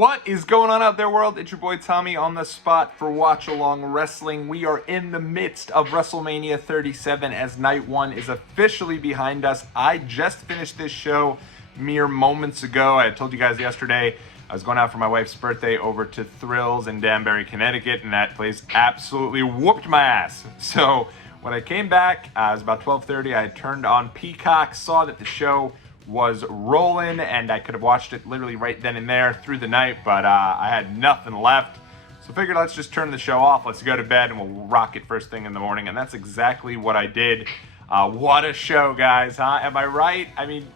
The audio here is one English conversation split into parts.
What is going on out there, world? It's your boy Tommy on the spot for Watch Along Wrestling. We are in the midst of WrestleMania 37 as night one is officially behind us. I just finished this show mere moments ago. I told you guys yesterday I was going out for my wife's birthday over to Thrills in Danbury, Connecticut, and that place absolutely whooped my ass. So when I came back, it was about 12:30. I turned on Peacock, saw that the show was rolling, and I could have watched it literally right then and there through the night, but I had nothing left. So figured let's just turn the show off, let's go to bed, and we'll rock it first thing in the morning, and that's exactly what I did. What a show, guys, huh? Am I right? I mean,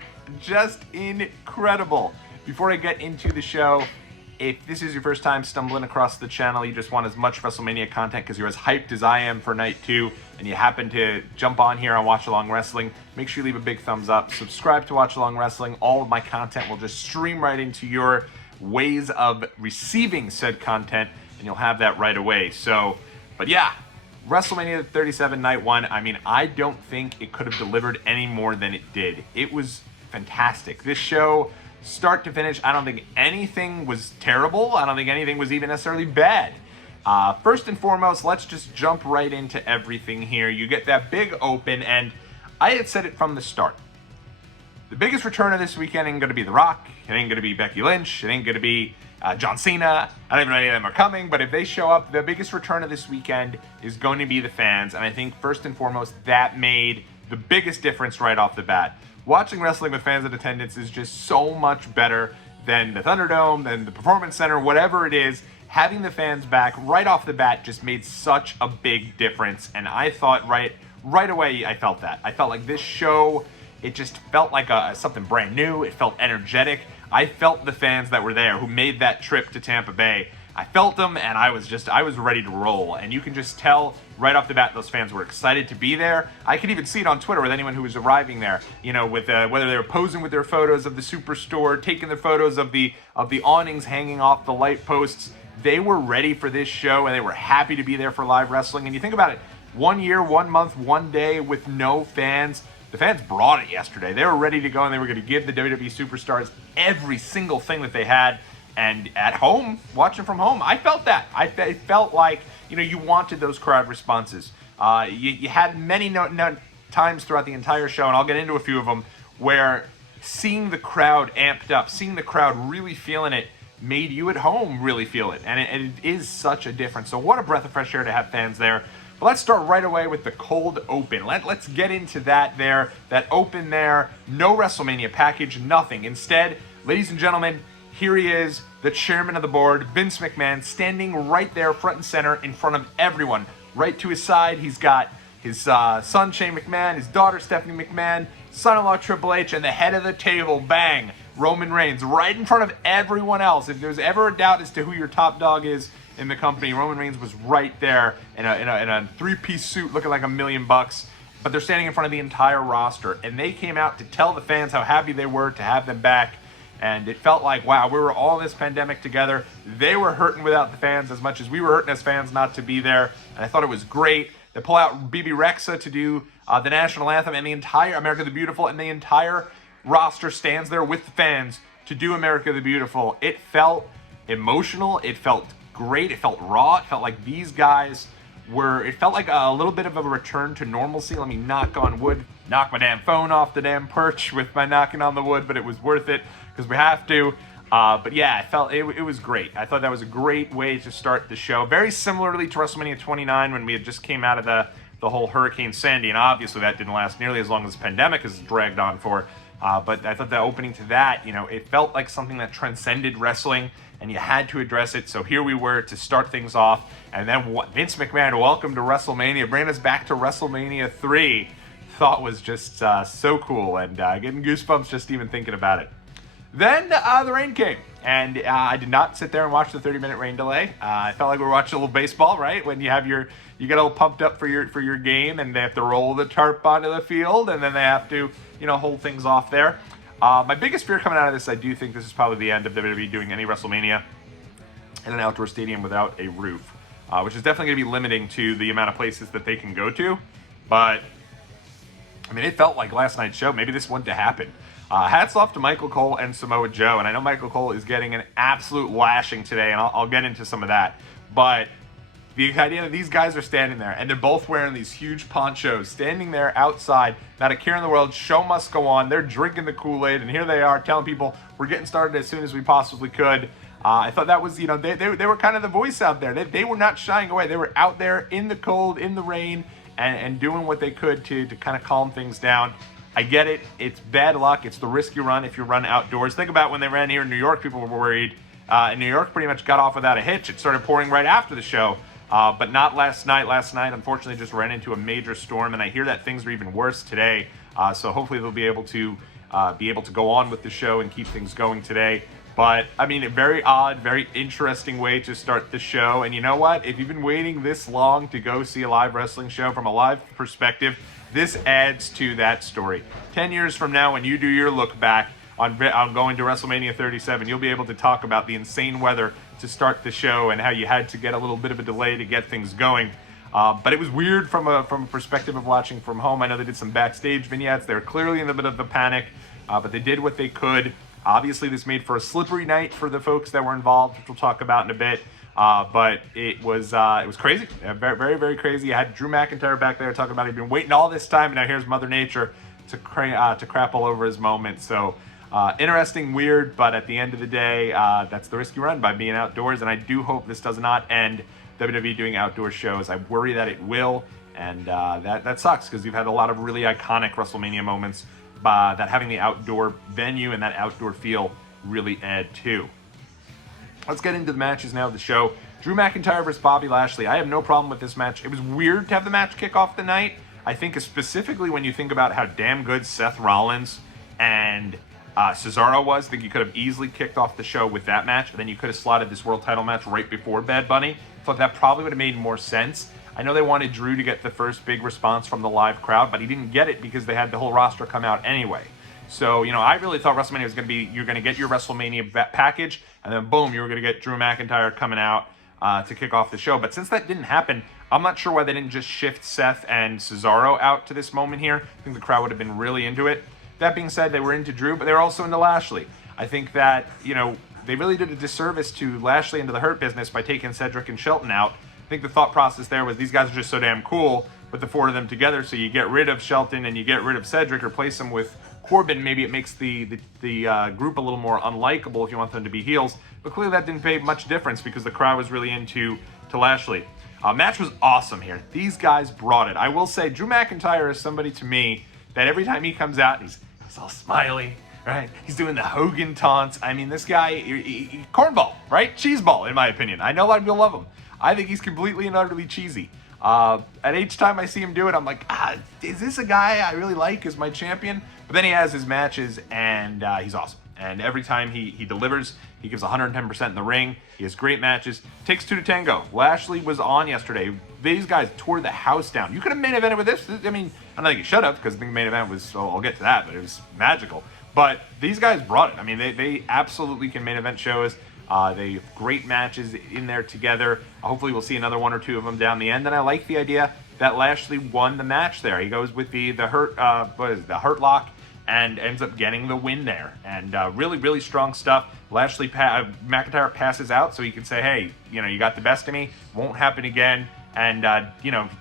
just incredible. Before I get into the show, if this is your first time stumbling across the channel, you just want as much WrestleMania content because you're as hyped as I am for night two, and you happen to jump on here on Watch Along Wrestling, make sure you leave a big thumbs up, subscribe to Watch Along Wrestling. All of my content will just stream right into your ways of receiving said content, and you'll have that right away. So, but yeah, WrestleMania 37 night one, I mean, I don't think it could have delivered any more than it did. It was fantastic. This show, start to finish, I don't think anything was terrible. I don't think anything was even necessarily bad. First and foremost, let's just jump right into everything here. You get that big open, and I had said it from the start. The biggest return of this weekend ain't going to be The Rock. It ain't going to be Becky Lynch. It ain't going to be John Cena. I don't even know any of them are coming, but if they show up, the biggest return of this weekend is going to be the fans, and I think first and foremost, that made the biggest difference right off the bat. Watching wrestling with fans in attendance is just so much better than the Thunderdome, than the Performance Center, whatever it is. Having the fans back right off the bat just made such a big difference, and I thought right away I felt that. I felt like this show, it just felt like something brand new. It felt energetic. I felt the fans that were there who made that trip to Tampa Bay. I felt them, and I was ready to roll, and you can just tell right off the bat those fans were excited to be there. I could even see it on Twitter with anyone who was arriving there, you know, with whether they were posing with their photos of the Superstore, taking their photos of the awnings hanging off the light posts. They were ready for this show, and they were happy to be there for live wrestling. And you think about it, 1 year, 1 month, 1 day with no fans. The fans brought it yesterday. They were ready to go, and they were going to give the WWE superstars every single thing that they had. And at home, watching from home, I felt that. It felt like, you know, you wanted those crowd responses. You had many times throughout the entire show, and I'll get into a few of them, where seeing the crowd amped up, seeing the crowd really feeling it, made you at home really feel it. And it is such a difference. So what a breath of fresh air to have fans there. But let's start right away with the cold open. Let's get into that there. That open there, no WrestleMania package, nothing. Instead, ladies and gentlemen, here he is, the chairman of the board, Vince McMahon, standing right there front and center in front of everyone. Right to his side, he's got his son, Shane McMahon, his daughter, Stephanie McMahon, son-in-law, Triple H, and the head of the table, bang, Roman Reigns, right in front of everyone else. If there's ever a doubt as to who your top dog is in the company, Roman Reigns was right there in a three-piece suit looking like $1 million. But they're standing in front of the entire roster, and they came out to tell the fans how happy they were to have them back. And it felt like, wow, we were all in this pandemic together. They were hurting without the fans as much as we were hurting as fans not to be there. And I thought it was great. They pull out BB Rexa to do the national anthem, and the entire America the Beautiful, and the entire roster stands there with the fans to do America the Beautiful. It felt emotional. It felt great. It felt raw. It felt like these guys it felt like a little bit of a return to normalcy. Let me knock on wood, knock my damn phone off the damn perch with my knocking on the wood, but it was worth it because we have to. But yeah, I felt it was great. I thought that was a great way to start the show. Very similarly to WrestleMania 29 when we had just came out of the whole Hurricane Sandy, and obviously that didn't last nearly as long as the pandemic has dragged on for. But I thought the opening to that, you know, it felt like something that transcended wrestling, and you had to address it. So here we were to start things off, and then Vince McMahon, welcome to WrestleMania, bringing us back to WrestleMania 3. Thought was just so cool, and getting goosebumps just even thinking about it. Then the rain came, and I did not sit there and watch the 30-minute rain delay. I felt like we were watching a little baseball, right? When you get all pumped up for your game, and they have to roll the tarp onto the field, and then they have to, you know, hold things off there. My biggest fear coming out of this, I do think this is probably the end of WWE doing any WrestleMania in an outdoor stadium without a roof, which is definitely going to be limiting to the amount of places that they can go to. But I mean, it felt like last night's show, maybe this wouldn't have happened. Hats off to Michael Cole and Samoa Joe, and I know Michael Cole is getting an absolute lashing today, and I'll get into some of that. But the idea that these guys are standing there, and they're both wearing these huge ponchos, standing there outside, not a care in the world, show must go on, they're drinking the Kool-Aid, and here they are telling people we're getting started as soon as we possibly could. I thought that was, they were kind of the voice out there. They were not shying away. They were out there in the cold, in the rain, and doing what they could to kind of calm things down. I get it. It's bad luck. It's the risk you run if you run outdoors. Think about when they ran here in New York, people were worried. And New York pretty much got off without a hitch. It started pouring right after the show, but not last night. Last night, unfortunately, just ran into a major storm, and I hear that things are even worse today. So hopefully they'll be able to go on with the show and keep things going today. But, I mean, a very odd, very interesting way to start the show. And you know what? If you've been waiting this long to go see a live wrestling show from a live perspective, this adds to that story. 10 years from now, when you do your look back on going to WrestleMania 37, you'll be able to talk about the insane weather to start the show and how you had to get a little bit of a delay to get things going. But it was weird from a perspective of watching from home. I know they did some backstage vignettes. They were clearly in a bit of a panic, but they did what they could. Obviously, this made for a slippery night for the folks that were involved, which we'll talk about in a bit. But it was crazy, very, very, very crazy. I had Drew McIntyre back there talking about he'd been waiting all this time, and now here's Mother Nature to crap all over his moment. So interesting, weird, but at the end of the day, that's the risk you run by being outdoors. And I do hope this does not end WWE doing outdoor shows. I worry that it will, and that sucks because you've had a lot of really iconic WrestleMania moments that having the outdoor venue and that outdoor feel really add to. Let's get into the matches now of the show. Drew McIntyre versus Bobby Lashley. I have no problem with this match. It was weird to have the match kick off the night. I think specifically when you think about how damn good Seth Rollins and Cesaro was, I think you could have easily kicked off the show with that match, and then you could have slotted this world title match right before Bad Bunny. Thought that probably would have made more sense. I know they wanted Drew to get the first big response from the live crowd, but he didn't get it because they had the whole roster come out anyway. So, I really thought WrestleMania was going to be, you're going to get your WrestleMania package, and then boom, you were going to get Drew McIntyre coming out to kick off the show. But since that didn't happen, I'm not sure why they didn't just shift Seth and Cesaro out to this moment here. I think the crowd would have been really into it. That being said, they were into Drew, but they were also into Lashley. I think that, they really did a disservice to Lashley and to the Hurt Business by taking Cedric and Shelton out. I think the thought process there was these guys are just so damn cool with the four of them together, so you get rid of Shelton and you get rid of Cedric, replace them with Corbin. Maybe it makes the group a little more unlikable if you want them to be heels. But clearly that didn't pay much difference because the crowd was really into Lashley. Match was awesome here. These guys brought it. I will say Drew McIntyre is somebody to me that every time he comes out, he's all smiley, right? He's doing the Hogan taunts. I mean, this guy, he cornball, right? Cheeseball, in my opinion. I know a lot of people love him. I think he's completely and utterly cheesy. At each time I see him do it, I'm like, is this a guy I really like as my champion? But then he has his matches, and he's awesome. And every time he delivers, he gives 110% in the ring. He has great matches. Takes two to tango. Lashley was on yesterday. These guys tore the house down. You could have main evented with this. I mean, I don't think you should have, because I think the main event was, I'll get to that, but it was magical. But these guys brought it. I mean, they absolutely can main event shows. They have great matches in there together. Hopefully we'll see another one or two of them down the end. And I like the idea that Lashley won the match there. He goes with the Hurt Lock and ends up getting the win there. And really, really strong stuff. McIntyre passes out so he can say, hey, you got the best of me. Won't happen again. And,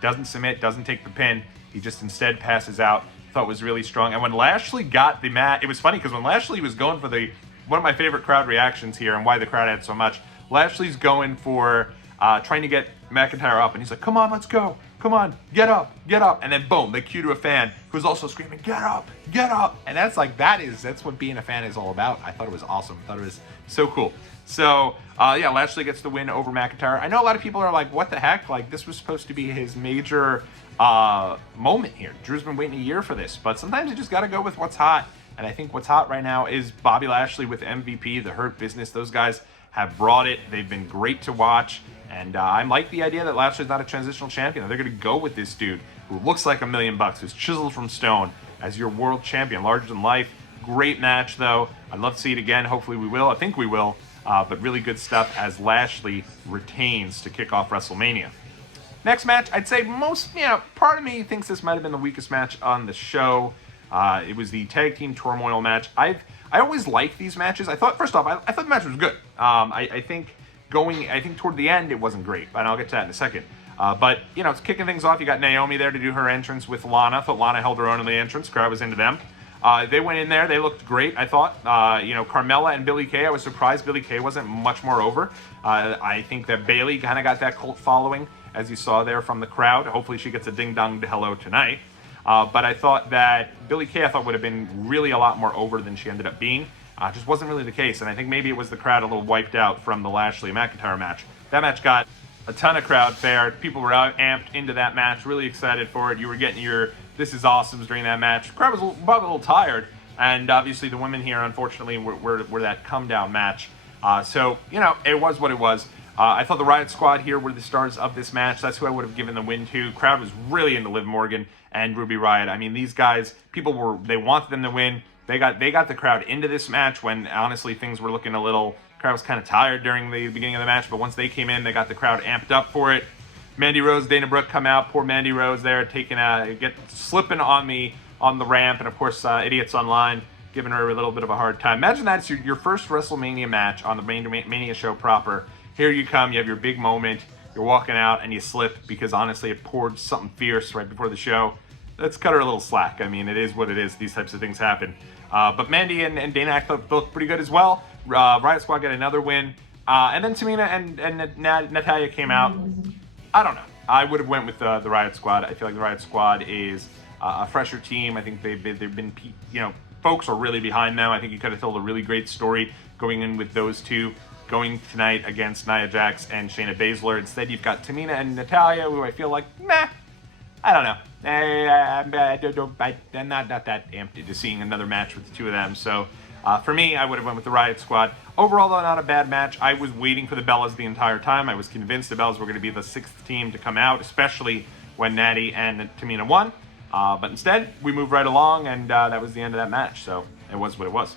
doesn't submit, doesn't take the pin. He just instead passes out. Thought was really strong. And when Lashley got the match, it was funny because when Lashley was going for one of my favorite crowd reactions here and why the crowd had so much, Lashley's going for trying to get McIntyre up, and he's like, come on, let's go. Come on, get up. And then boom, they cue to a fan who's also screaming, get up. And that's what being a fan is all about. I thought it was awesome. I thought it was so cool. So, Lashley gets the win over McIntyre. I know a lot of people are like, what the heck? Like, this was supposed to be his major moment here. Drew's been waiting a year for this, but sometimes you just got to go with what's hot. And I think what's hot right now is Bobby Lashley with MVP, the Hurt Business. Those guys have brought it. They've been great to watch. And I like the idea that Lashley's not a transitional champion. They're going to go with this dude who looks like $1 million, who's chiseled from stone, as your world champion, larger than life. Great match, though. I'd love to see it again. Hopefully we will. I think we will. But really good stuff as Lashley retains to kick off WrestleMania. Next match, I'd say part of me thinks this might have been the weakest match on the show. It was the tag team turmoil match. I always like these matches. I thought, first off, I thought the match was good. I think toward the end it wasn't great, and I'll get to that in a second. But it's kicking things off. You got Naomi there to do her entrance with Lana. I thought Lana held her own in the entrance. Crowd was into them. They went in there. They looked great, I thought. Carmella and Billie Kay, I was surprised Billie Kay wasn't much more over. I think that Bayley kind of got that cult following, as you saw there from the crowd. Hopefully she gets a ding-dong to hello tonight. But I thought that Billie Kay, would have been really a lot more over than she ended up being. Just wasn't really the case. And I think maybe it was the crowd a little wiped out from the Lashley-McIntyre match. That match got a ton of crowd fare. People were amped into that match, really excited for it. You were getting your "this is awesome" during that match. The crowd was probably a little tired. And obviously the women here, unfortunately, were that come-down match. So, it was what it was. I thought the Riott Squad here were the stars of this match. That's who I would have given the win to. Crowd was really into Liv Morgan and Ruby Riott. I mean, these guys, they wanted them to win. They got the crowd into this match when, honestly, things were looking a little... Crowd was kind of tired during the beginning of the match, but once they came in, they got the crowd amped up for it. Mandy Rose, Dana Brooke come out. Poor Mandy Rose there, slipping on the ramp, and of course, idiots online giving her a little bit of a hard time. Imagine that's your first WrestleMania match on the Mania show proper. Here you come, you have your big moment, you're walking out and you slip because honestly it poured something fierce right before the show. Let's cut her a little slack. I mean, it is what it is. These types of things happen. But Mandy and Dana I thought looked pretty good as well. Riott Squad got another win. And then Tamina and Natalya came out. I don't know. I would have went with the Riott Squad. I feel like the Riott Squad is a fresher team. I think they've been, folks are really behind them. I think you could have told a really great story going in with those two. Going tonight against Nia Jax and Shayna Baszler. Instead, you've got Tamina and Natalya, who I feel like, I don't know. I'm not that amped into seeing another match with the two of them. So, for me, I would have went with the Riott Squad. Overall, though, not a bad match. I was waiting for the Bellas the entire time. I was convinced the Bellas were going to be the sixth team to come out, especially when Natty and Tamina won. But instead, we moved right along, and that was the end of that match. So, it was what it was.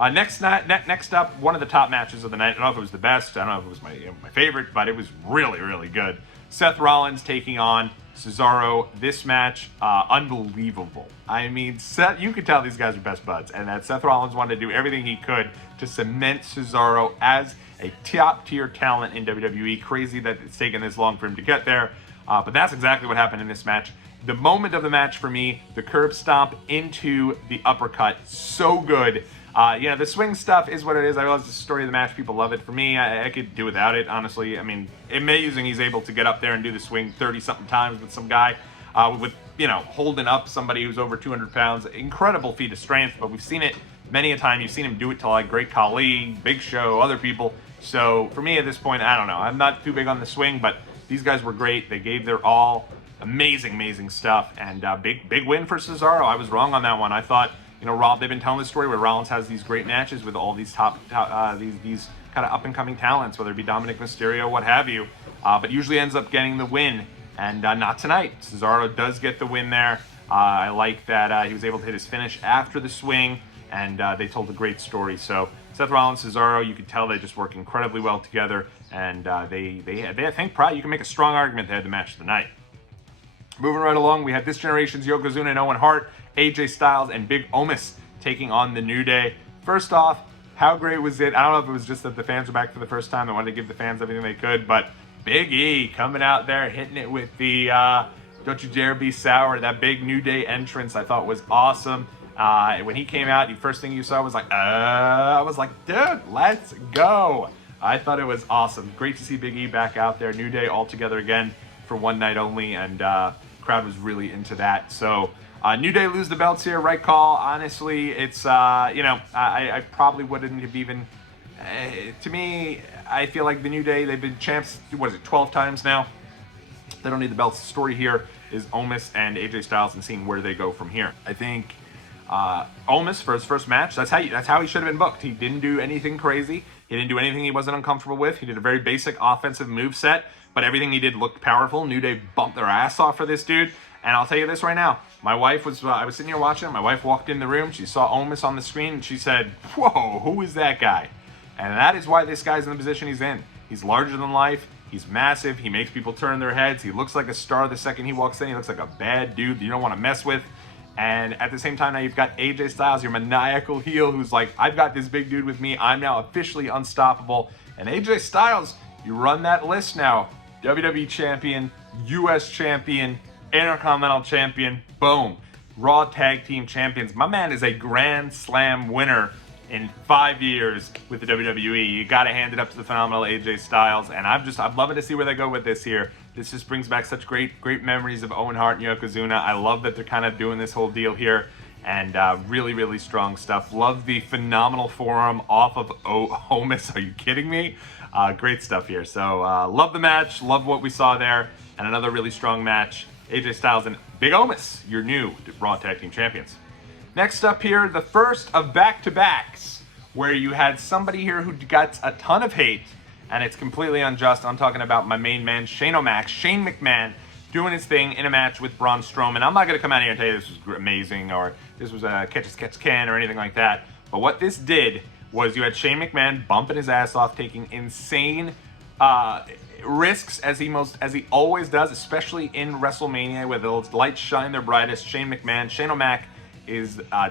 Next up, one of the top matches of the night. I don't know if it was the best. I don't know if it was my favorite, but it was really, really good. Seth Rollins taking on Cesaro. This match, unbelievable. I mean, you could tell these guys are best buds, and that Seth Rollins wanted to do everything he could to cement Cesaro as a top-tier talent in WWE. Crazy that it's taken this long for him to get there, but that's exactly what happened in this match. The moment of the match for me, the curb stomp into the uppercut, so good. The swing stuff is what it is. I realize it's the story of the match. People love it. For me, I could do without it, honestly. I mean, amazing he's able to get up there and do the swing 30-something times with some guy holding up somebody who's over 200 pounds. Incredible feat of strength, but we've seen it many a time. You've seen him do it to like Great Khali, Big Show, other people. So for me at this point, I don't know. I'm not too big on the swing, but these guys were great. They gave their all. Amazing stuff. And big win for Cesaro. I was wrong on that one. I thought... they've been telling the story where Rollins has these great matches with all these these kind of up-and-coming talents, whether it be Dominic Mysterio, what have you, but usually ends up getting the win, and not tonight. Cesaro does get the win there. I like that he was able to hit his finish after the swing, and they told a great story. So Seth Rollins, Cesaro, you could tell they just work incredibly well together, and they I think probably you can make a strong argument they had the match of the night. Moving right along, we had this generation's Yokozuna and Owen Hart, AJ Styles, and Big Omis taking on the New Day. First off, how great was it? I don't know if it was just that the fans were back for the first time. They wanted to give the fans everything they could, but Big E coming out there, hitting it with the Don't You Dare Be Sour. That big New Day entrance I thought was awesome. When he came out, the first thing you saw was like, I was like, dude, let's go. I thought it was awesome. Great to see Big E back out there. New Day all together again for one night only, and crowd was really into that. So New Day lose the belts here, right call. Honestly, it's I probably wouldn't have even to me, I feel like the New Day, they've been champs, 12 times now. They don't need the belts. The story here is Omis and AJ Styles and seeing where they go from here. I think Omis, for his first match, that's how he should have been booked. He didn't do anything crazy. He didn't do anything he wasn't uncomfortable with. He did a very basic offensive moveset, but everything he did looked powerful. New Day bumped their ass off for this dude. And I'll tell you this right now. My wife was, I was sitting here watching. My wife walked in the room. She saw Omis on the screen, and she said, whoa, who is that guy? And that is why this guy's in the position he's in. He's larger than life. He's massive. He makes people turn their heads. He looks like a star the second he walks in. He looks like a bad dude that you don't want to mess with. And at the same time, now you've got AJ Styles, your maniacal heel, who's like, I've got this big dude with me. I'm now officially unstoppable. And AJ Styles, you run that list now. WWE Champion, US Champion, Intercontinental Champion, boom. Raw Tag Team Champions. My man is a Grand Slam winner in 5 years with the WWE. You got to hand it up to the phenomenal AJ Styles, and I'm loving to see where they go with this here. This just brings back such great memories of Owen Hart and Yokozuna. I love that they're kind of doing this whole deal here, and really strong stuff. Love the phenomenal forearm off of Omis. Are you kidding me? Great stuff here. So love the match, love what we saw there, and another really strong match. AJ Styles and Big Omis, your new Raw Tag Team Champions. Next up here, the first of back-to-backs, where you had somebody here who got a ton of hate, and it's completely unjust. I'm talking about my main man, Shane McMahon, doing his thing in a match with Braun Strowman. I'm not going to come out here and tell you this was amazing, or this was a catch-as-catch-can, or anything like that. But what this did was you had Shane McMahon bumping his ass off, taking insane risks as he always does, especially in WrestleMania, where the lights shine their brightest. Shane O'Mac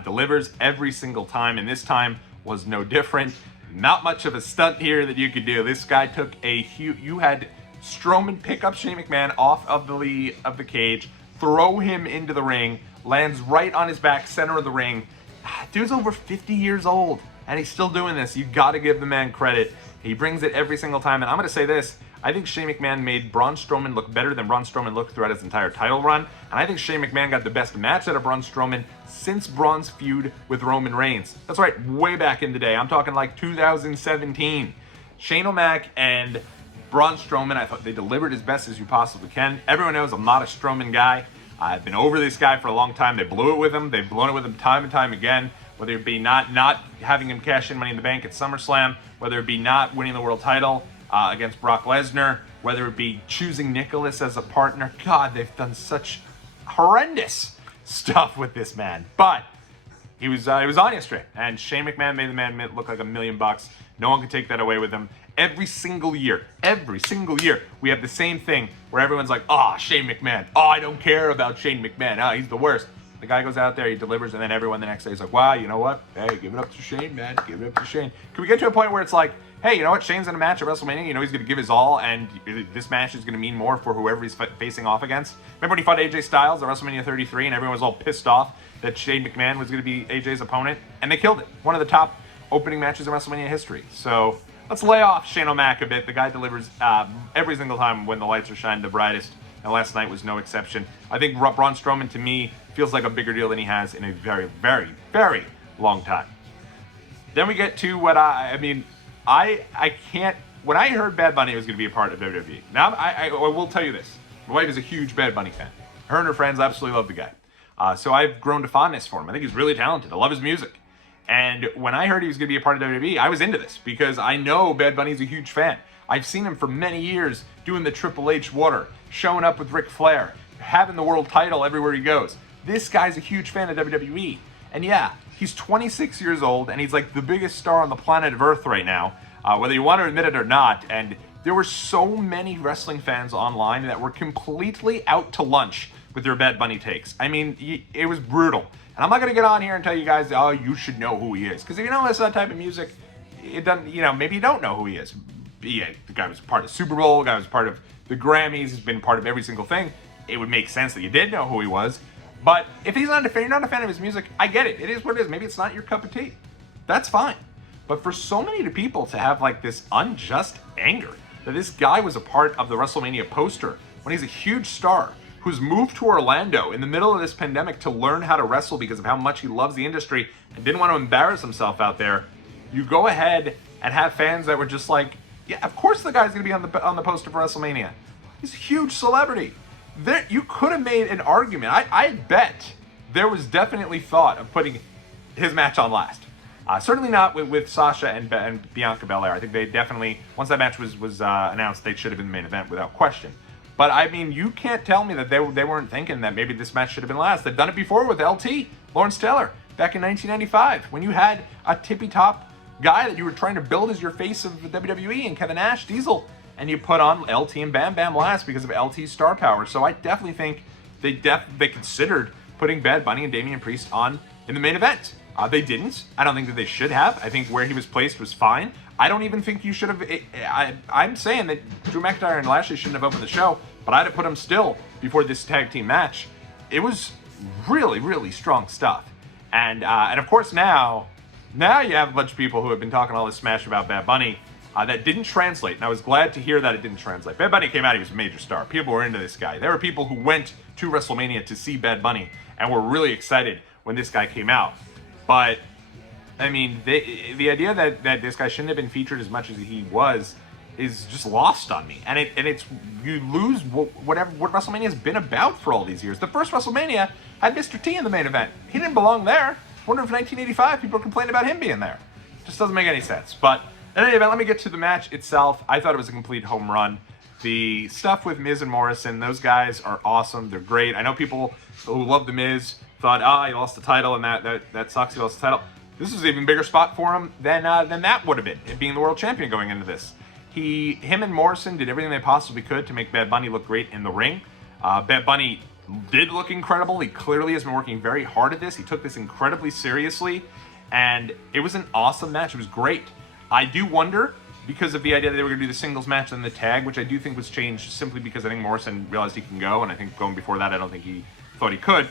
delivers every single time, and this time was no different. Not much of a stunt here that you could do. This guy took you had Strowman pick up Shane McMahon off of the cage, throw him into the ring, lands right on his back, center of the ring. Dude's over 50 years old, and he's still doing this. You got to give the man credit. He brings it every single time, and I'm going to say this. I think Shane McMahon made Braun Strowman look better than Braun Strowman looked throughout his entire title run. And I think Shane McMahon got the best match out of Braun Strowman since Braun's feud with Roman Reigns. That's right, way back in the day. I'm talking like 2017. Shane O'Mac and Braun Strowman, I thought they delivered as best as you possibly can. Everyone knows I'm not a Strowman guy. I've been over this guy for a long time. They blew it with him. They've blown it with him time and time again. Whether it be not having him cash in Money in the Bank at SummerSlam, whether it be not winning the world title against Brock Lesnar, whether it be choosing Nicholas as a partner. God, they've done such horrendous stuff with this man. But he was on yesterday, and Shane McMahon made the man look like $1 million. No one can take that away with him. Every single year, we have the same thing where everyone's like, Shane McMahon. I don't care about Shane McMahon. He's the worst. The guy goes out there, he delivers, and then everyone the next day is like, wow, you know what? Hey, give it up to Shane, man. Give it up to Shane. Can we get to a point where it's like, hey, you know what? Shane's in a match at WrestleMania. You know he's going to give his all, and this match is going to mean more for whoever he's facing off against. Remember when he fought AJ Styles at WrestleMania 33, and everyone was all pissed off that Shane McMahon was going to be AJ's opponent? And they killed it. One of the top opening matches in WrestleMania history. So let's lay off Shane O'Mac a bit. The guy delivers every single time when the lights are shining the brightest, and last night was no exception. I think Braun Strowman, to me, feels like a bigger deal than he has in a very long time. Then we get to what I can't. When I heard Bad Bunny was going to be a part of WWE, now I will tell you this: my wife is a huge Bad Bunny fan. Her and her friends absolutely love the guy. So I've grown to fondness for him. I think he's really talented. I love his music. And when I heard he was going to be a part of WWE, I was into this because I know Bad Bunny's a huge fan. I've seen him for many years doing the Triple H water, showing up with Ric Flair, having the world title everywhere he goes. This guy's a huge fan of WWE. And yeah, he's 26 years old, and he's like the biggest star on the planet of Earth right now, whether you want to admit it or not. And there were so many wrestling fans online that were completely out to lunch with their Bad Bunny takes. I mean, it was brutal. And I'm not going to get on here and tell you guys, you should know who he is. Because if you don't listen to that type of music, it doesn't, maybe you don't know who he is. Yeah, the guy was part of Super Bowl, the guy was part of the Grammys, he's been part of every single thing. It would make sense that you did know who he was. But if you're not a fan of his music, I get it. It is what it is. Maybe it's not your cup of tea. That's fine. But for so many people to have like this unjust anger that this guy was a part of the WrestleMania poster when he's a huge star who's moved to Orlando in the middle of this pandemic to learn how to wrestle because of how much he loves the industry and didn't want to embarrass himself out there, you go ahead and have fans that were just like, yeah, of course the guy's going to be on the poster for WrestleMania. He's a huge celebrity. You could have made an argument. I bet there was definitely thought of putting his match on last. Certainly not with Sasha and Bianca Belair. I think they definitely, once that match was announced, they should have been the main event without question. But I mean, you can't tell me that they weren't thinking that maybe this match should have been last. They've done it before with LT, Lawrence Taylor, back in 1995, when you had a tippy-top guy that you were trying to build as your face of the WWE and Kevin Nash, Diesel. and you put on LT and Bam Bam last because of LT's star power. So I definitely think they considered putting Bad Bunny and Damian Priest on in the main event. They didn't. I don't think that they should have. I think where he was placed was fine. I don't even think you should have. I'm saying that Drew McIntyre and Lashley shouldn't have opened the show, but I'd have put them still before this tag team match. It was really, really strong stuff. And of course now you have a bunch of people who have been talking all this smash about Bad Bunny that didn't translate. And I was glad to hear that it didn't translate. Bad Bunny came out, he was a major star. People were into this guy. There were people who went to WrestleMania to see Bad Bunny and were really excited when this guy came out. But, I mean, the idea that this guy shouldn't have been featured as much as he was is just lost on me. And it's you lose what WrestleMania has been about for all these years. The first WrestleMania had Mr. T in the main event. He didn't belong there. Wonder if 1985 people complained about him being there. Just doesn't make any sense. But in any event, let me get to the match itself. I thought it was a complete home run. The stuff with Miz and Morrison, those guys are awesome. They're great. I know people who love the Miz thought, he lost the title and that sucks. He lost the title. This is an even bigger spot for him than that would have been, it being the world champion going into this. Him and Morrison did everything they possibly could to make Bad Bunny look great in the ring. Bad Bunny did look incredible. He clearly has been working very hard at this. He took this incredibly seriously, and it was an awesome match. It was great. I do wonder, because of the idea that they were going to do the singles match and the tag, which I do think was changed simply because I think Morrison realized he can go, and I think going before that, I don't think he thought he could.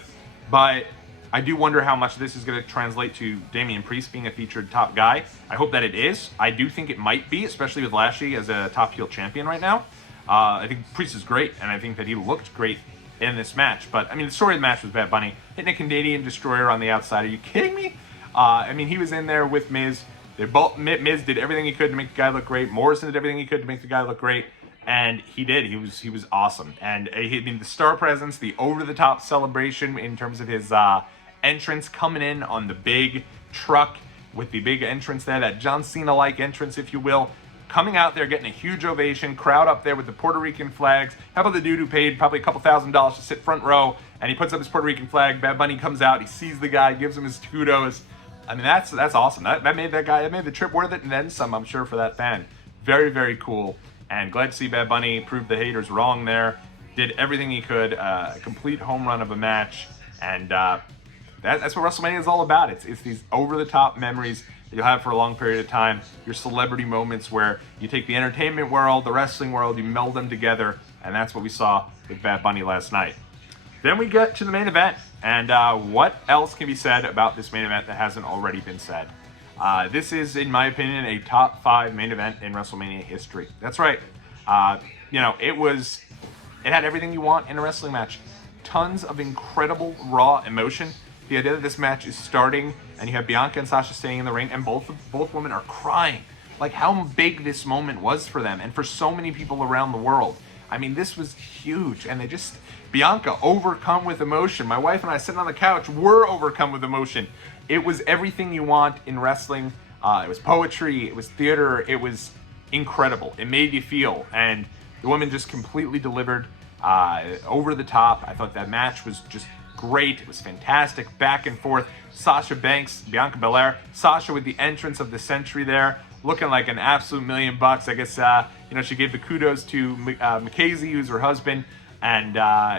But I do wonder how much this is going to translate to Damian Priest being a featured top guy. I hope that it is. I do think it might be, especially with Lashley as a top heel champion right now. I think Priest is great, and I think that he looked great in this match. But, I mean, the story of the match was Bad Bunny hitting a Canadian Destroyer on the outside. Are you kidding me? I mean, he was in there with Miz. Miz did everything he could to make the guy look great. Morrison did everything he could to make the guy look great. And he did. He was awesome. And the star presence, the over-the-top celebration in terms of his entrance coming in on the big truck with the big entrance there, that John Cena-like entrance, if you will, coming out there, getting a huge ovation, crowd up there with the Puerto Rican flags. How about the dude who paid probably a couple $1,000s to sit front row, and he puts up his Puerto Rican flag. Bad Bunny comes out, he sees the guy, gives him his kudos. I mean, that's awesome. That made the trip worth it, and then some, I'm sure, for that fan. Very, very cool. And glad to see Bad Bunny prove the haters wrong there. Did everything he could. A complete home run of a match. And that's what WrestleMania is all about. It's these over-the-top memories that you'll have for a long period of time. Your celebrity moments where you take the entertainment world, the wrestling world, you meld them together. And that's what we saw with Bad Bunny last night. Then we get to the main event. And what else can be said about this main event that hasn't already been said? This is, in my opinion, a top 5 main event in WrestleMania history. That's right. It had everything you want in a wrestling match. Tons of incredible raw emotion. The idea that this match is starting and you have Bianca and Sasha staying in the ring and both women are crying. Like how big this moment was for them and for so many people around the world. I mean, this was huge, and Bianca overcome with emotion. My wife and I sitting on the couch were overcome with emotion. It was everything you want in wrestling. It was poetry, it was theater, it was incredible. It made you feel, and the woman just completely delivered over the top. I thought that match was just great. It was fantastic, back and forth. Sasha Banks, Bianca Belair, Sasha with the entrance of the century there, looking like an absolute $1,000,000. I guess she gave the kudos to Mackenzie, who's her husband, and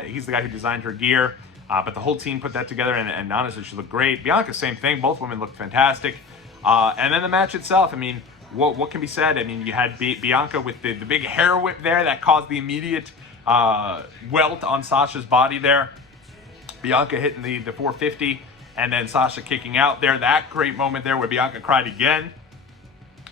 he's the guy who designed her gear. But the whole team put that together, and honestly, she looked great. Bianca, same thing. Both women looked fantastic. And then the match itself, I mean, what can be said? I mean, you had Bianca with the big hair whip there that caused the immediate welt on Sasha's body there. Bianca hitting the 450, and then Sasha kicking out there. That great moment there where Bianca cried again.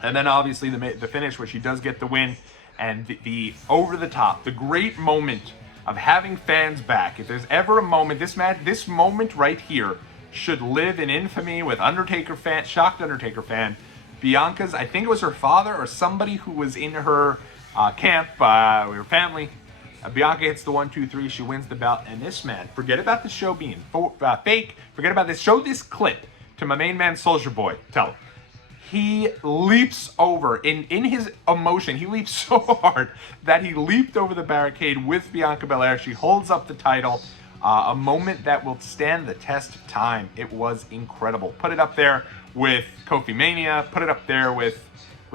And then obviously the finish where she does get the win, and the over the top, the great moment of having fans back. If there's ever a moment, this moment right here should live in infamy with shocked Undertaker fan. Bianca's, I think it was her father or somebody who was in her camp, her family. Bianca hits the 1, 2, 3. She wins the belt. And this man, forget about the show being fake. Forget about this. Show this clip to my main man, Soulja Boy. Tell him. He leaps over, in his emotion, he leaps so hard that he leaped over the barricade with Bianca Belair. She holds up the title. A moment that will stand the test of time. It was incredible. Put it up there with Kofi Mania. Put it up there with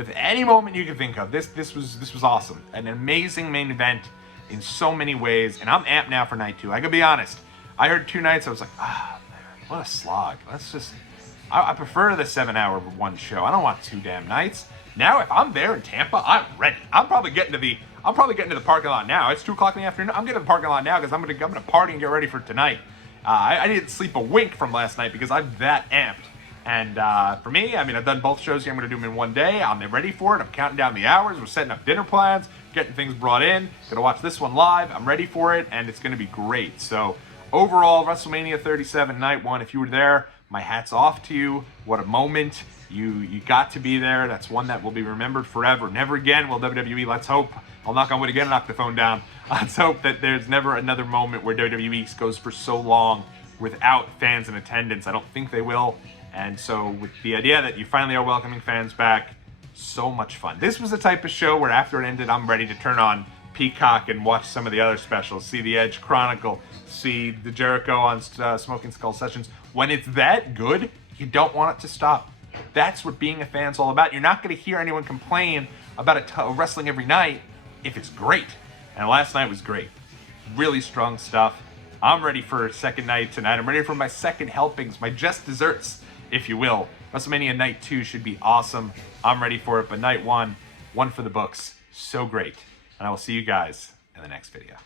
with any moment you can think of. This was awesome. An amazing main event in so many ways, and I'm amped now for night 2. I gotta be honest. I heard 2 nights, I was like, man, what a slog. I prefer the 7-hour one show. I don't want 2 damn nights. Now, if I'm there in Tampa, I'm ready. I'm probably getting to the parking lot now. It's 2 o'clock in the afternoon. I'm getting to the parking lot now because I'm gonna party and get ready for tonight. I didn't sleep a wink from last night because I'm that amped. And for me, I mean, I've done both shows here. I'm going to do them in one day. I'm ready for it. I'm counting down the hours. We're setting up dinner plans, getting things brought in. Going to watch this one live. I'm ready for it, and it's going to be great. So overall, WrestleMania 37 Night 1, if you were there, my hat's off to you. What a moment. You got to be there. That's one that will be remembered forever. Never again will WWE, let's hope. I'll knock on wood again and knock the phone down. Let's hope that there's never another moment where WWE goes for so long without fans in attendance. I don't think they will. And so with the idea that you finally are welcoming fans back, so much fun. This was the type of show where after it ended, I'm ready to turn on Peacock and watch some of the other specials. See the Edge Chronicle, see the Jericho on Smoking Skull Sessions. When it's that good, you don't want it to stop. That's what being a fan's all about. You're not going to hear anyone complain about wrestling every night if it's great. And last night was great. Really strong stuff. I'm ready for a second night tonight. I'm ready for my second helpings, my just desserts, if you will. WrestleMania Night 2 should be awesome. I'm ready for it, but Night 1, one for the books. So great. And I will see you guys in the next video.